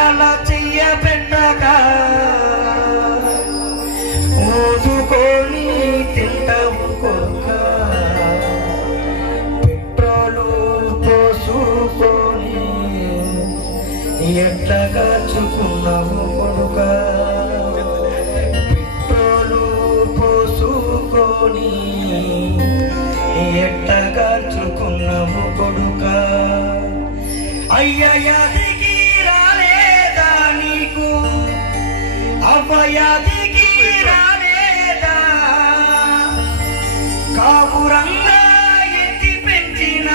వాళ్ళ చెయ్యబెట్టగా ఊదుకొని తింటావు కొడుక పెట్రోలు పోసుకొని ఎట్లా కాచుకున్నావు కొడుక పెట్రోలు పోసుకొని ఎట్లా కాచుకున్నావు కొడుక అయ్యయాదికి రాలేదా నీకు అవ్వయాదికి రాలేదా కాపురంగా ఎత్తి పెంచిన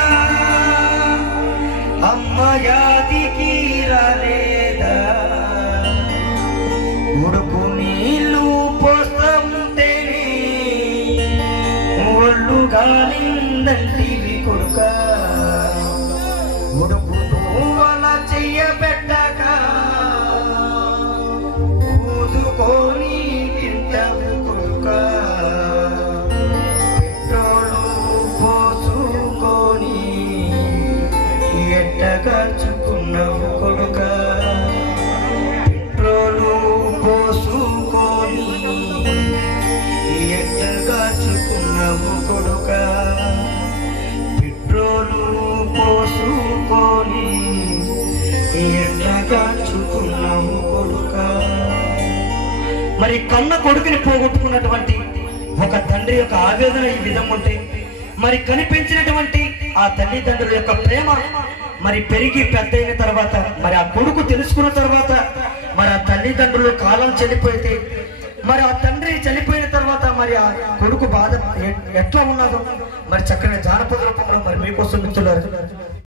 అమ్మయాదికి రాలేదా ఉడుకు నీళ్ళు పోస్తుంటేనే ఒళ్ళు గాలిందంటివి కొడుక ఉడుకు వాళ్ళ చెయ్యబెట్టక ఊదుకొని తింటావు కొడుక పెట్రోలు పోసుకొని ఎట్ట కాచుకున్నావు కొడుక పెట్రోలు పోసుకొని ఎట్ట కాచుకున్నావు కొడుక పెట్రోలు పోసుకొని ఎట్లా కాచుకున్నావు కొడుక మరి కన్న కొడుకుని పోగొట్టుకున్నటువంటి ఒక తండ్రి యొక్క ఆవేదన ఈ విధంగా ఉంటే మరి కనిపించినటువంటి ఆ తల్లిదండ్రుల యొక్క ప్రేమ మరి పెరిగి పెద్ద అయిన తర్వాత మరి ఆ కొడుకు తెలుసుకున్న తర్వాత మరి ఆ తల్లిదండ్రులు కాలం చనిపోతే మరి ఆ తండ్రి చనిపోయిన తర్వాత మరి ఆ కొడుకు బాధ ఎట్లా ఉన్నదో మరి చక్కని జానపద రూపంలో మరి మీకోసం మిత్రులారు